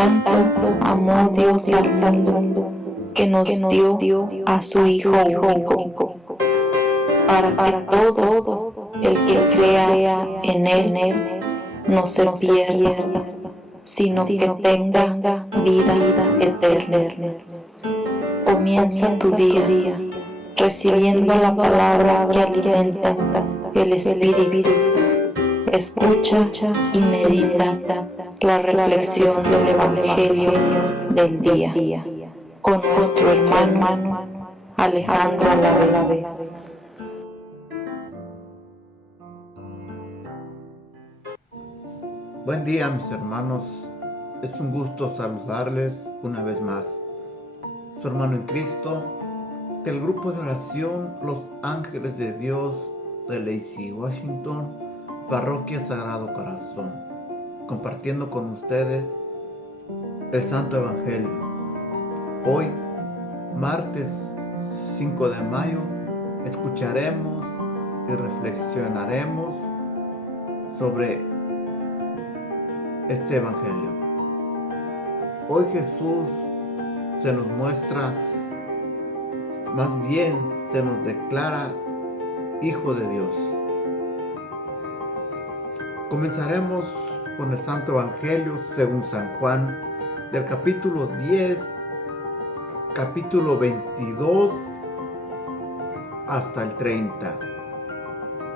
tanto amó Dios al mundo, que nos dio a su Hijo único, para que todo el que crea en Él no se pierda, sino que tenga vida eterna. Comienza tu día recibiendo la palabra que alimenta el espíritu. Escucha y medita la reflexión del Evangelio del día con nuestro hermano Alejandro Alavés. Buen día, mis hermanos. Es un gusto saludarles una vez más. Su hermano en Cristo, del grupo de oración Los Ángeles de Dios de Lacey, Washington, Parroquia Sagrado Corazón, compartiendo con ustedes el Santo Evangelio. Hoy, martes 5 de mayo, escucharemos y reflexionaremos sobre este Evangelio. Hoy Jesús se nos muestra, más bien se nos declara Hijo de Dios. Comenzaremos con el Santo Evangelio según San Juan, del capítulo 10, capítulo 22 hasta el 30.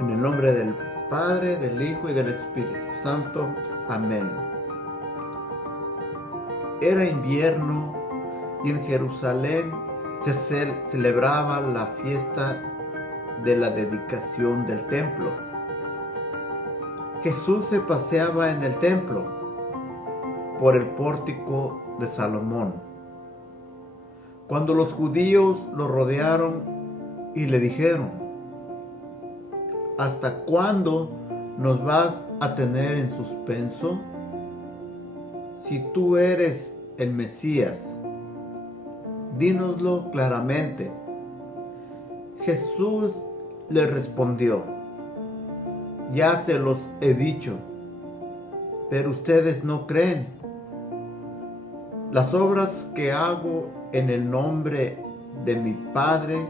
En el nombre del Padre, del Hijo y del Espíritu Santo. Amén. Era invierno y en Jerusalén se celebraba la fiesta de la dedicación del templo. Jesús se paseaba en el templo por el pórtico de Salomón, cuando los judíos lo rodearon y le dijeron: ¿hasta cuándo nos vas a tener en suspenso? Si tú eres el Mesías, dínoslo claramente. Jesús le respondió: ya se los he dicho, pero ustedes no creen. Las obras que hago en el nombre de mi Padre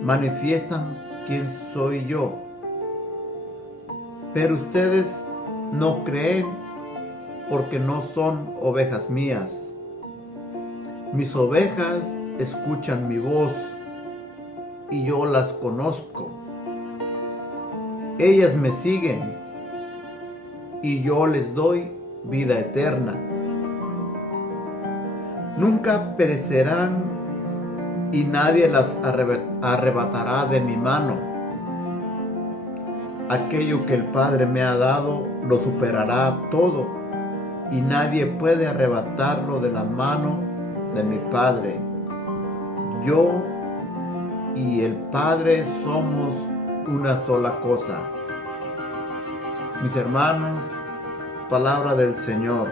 manifiestan quién soy yo, pero ustedes no creen porque no son ovejas mías. Mis ovejas escuchan mi voz y yo las conozco. Ellas me siguen y yo les doy vida eterna. Nunca perecerán y nadie las arrebatará de mi mano. Aquello que el Padre me ha dado lo superará todo y nadie puede arrebatarlo de la mano de mi Padre. Yo y el Padre somos una sola cosa. Mis hermanos, palabra del Señor.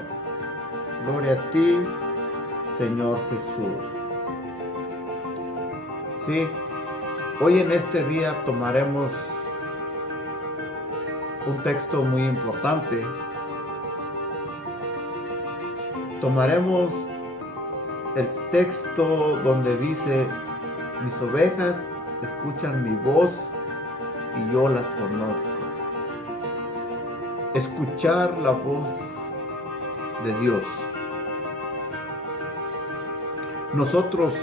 Gloria a ti, Señor Jesús. Sí, hoy en este día tomaremos un texto muy importante. Tomaremos el texto donde dice: mis ovejas escuchan mi voz y yo las conozco. Escuchar la voz de Dios. Nosotros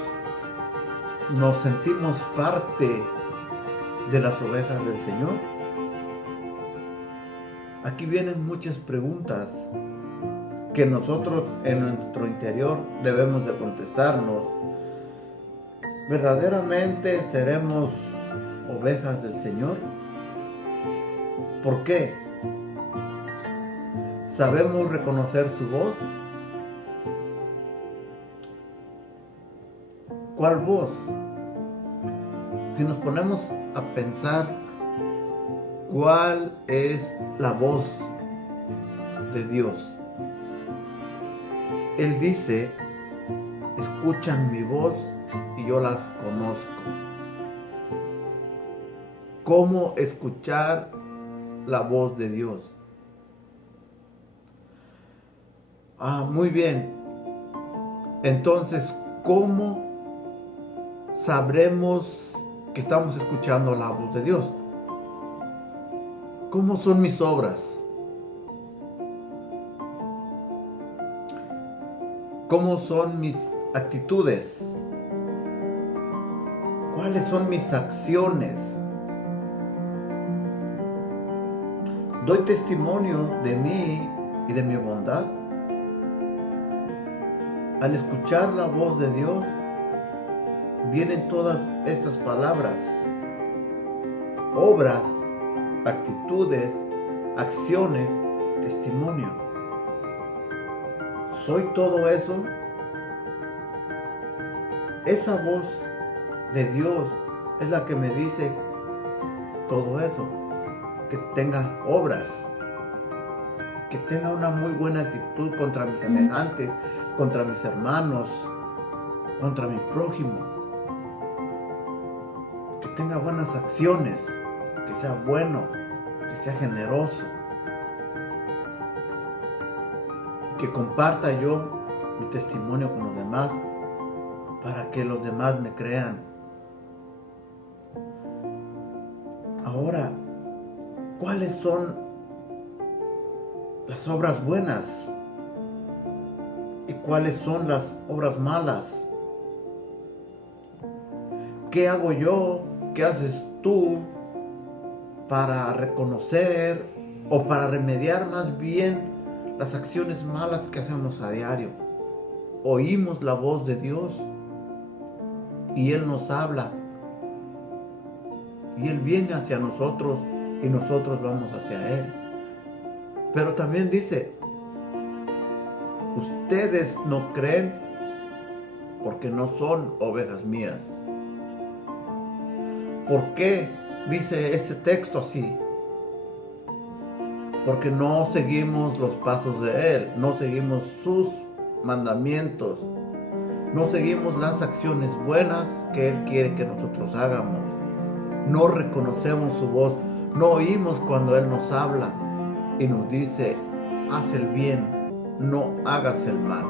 nos sentimos parte de las ovejas del Señor. Aquí vienen muchas preguntas que nosotros en nuestro interior debemos de contestarnos. ¿Verdaderamente seremos ovejas del Señor? ¿Por qué? ¿Sabemos reconocer su voz? ¿Cuál voz? Si nos ponemos a pensar, ¿cuál es la voz de Dios? Él dice: escuchan mi voz y yo las conozco. ¿Cómo escuchar la voz de Dios? Muy bien. Entonces, ¿cómo sabremos que estamos escuchando la voz de Dios? ¿Cómo son mis obras? ¿Cómo son mis actitudes? ¿Cuáles son mis acciones? ¿Doy testimonio de mí y de mi bondad? Al escuchar la voz de Dios, vienen todas estas palabras: obras, actitudes, acciones, testimonio. ¿Soy todo eso? Esa voz de Dios es la que me dice todo eso. Que tenga obras, que tenga una muy buena actitud contra mis semejantes, contra mis hermanos, contra mi prójimo. Que tenga buenas acciones, que sea bueno, que sea generoso. Y que comparta yo mi testimonio con los demás para que los demás me crean. Ahora, ¿cuáles son las obras buenas? ¿Y cuáles son las obras malas? ¿Qué hago yo? ¿Qué haces tú para reconocer o para remediar más bien las acciones malas que hacemos a diario? Oímos la voz de Dios y Él nos habla. Y Él viene hacia nosotros y nosotros vamos hacia Él. Pero también dice, ustedes no creen porque no son ovejas mías. ¿Por qué dice este texto así? Porque no seguimos los pasos de Él, no seguimos sus mandamientos, no seguimos las acciones buenas que Él quiere que nosotros hagamos. No reconocemos su voz, no oímos cuando Él nos habla y nos dice, haz el bien, no hagas el mal.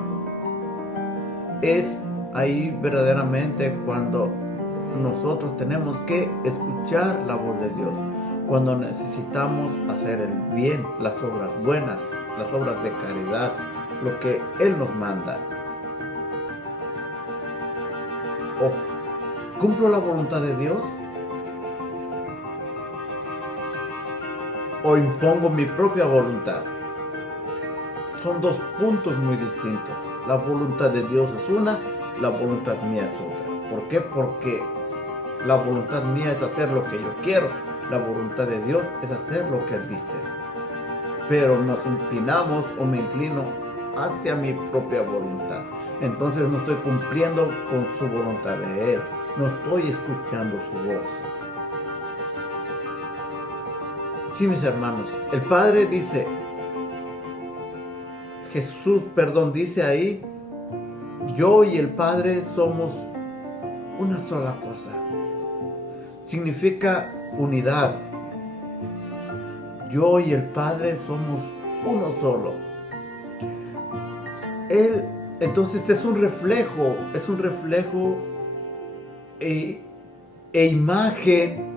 Es ahí verdaderamente cuando nosotros tenemos que escuchar la voz de Dios, cuando necesitamos hacer el bien, las obras buenas, las obras de caridad, lo que Él nos manda. ¿O cumplo la voluntad de Dios? ¿O impongo mi propia voluntad? Son dos puntos muy distintos. La voluntad de Dios es una, la voluntad mía es otra. ¿Por qué? Porque la voluntad mía es hacer lo que yo quiero. La voluntad de Dios es hacer lo que Él dice. Pero nos inclinamos o me inclino hacia mi propia voluntad. Entonces no estoy cumpliendo con su voluntad de Él. No estoy escuchando su voz. Sí, mis hermanos, el Padre dice, dice ahí, yo y el Padre somos una sola cosa. Significa unidad. Yo y el Padre somos uno solo. Él, entonces, es un reflejo e imagen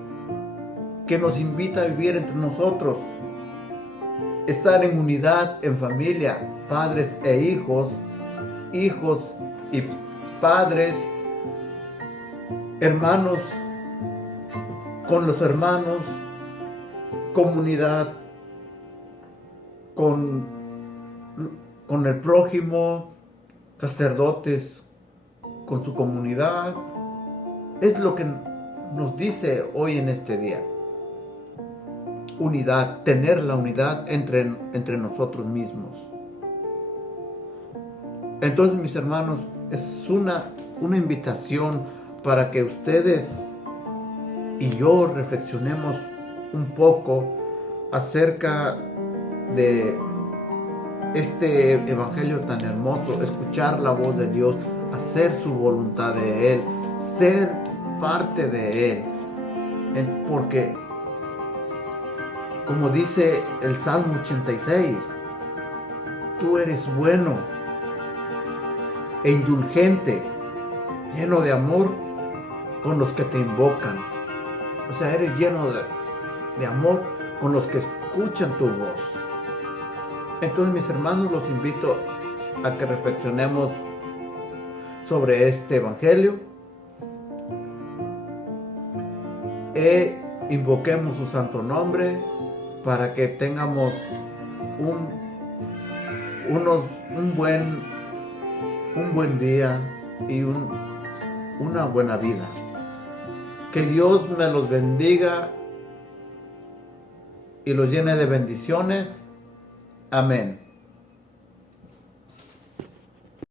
que nos invita a vivir entre nosotros, estar en unidad, en familia, padres e hijos, hijos y padres, hermanos con los hermanos, comunidad con el prójimo, sacerdotes con su comunidad. Es lo que nos dice hoy en este día. Unidad, tener la unidad entre nosotros mismos. Entonces, mis hermanos, es una invitación para que ustedes y yo reflexionemos un poco acerca de este evangelio tan hermoso, escuchar la voz de Dios, hacer su voluntad de Él, ser parte de Él. Porque, como dice el Salmo 86, tú eres bueno, e indulgente, lleno de amor con los que te invocan. O sea, eres lleno de amor con los que escuchan tu voz. Entonces, mis hermanos, los invito a que reflexionemos sobre este evangelio e invoquemos su santo nombre para que tengamos un buen día y una buena vida. Que Dios me los bendiga y los llene de bendiciones. Amén.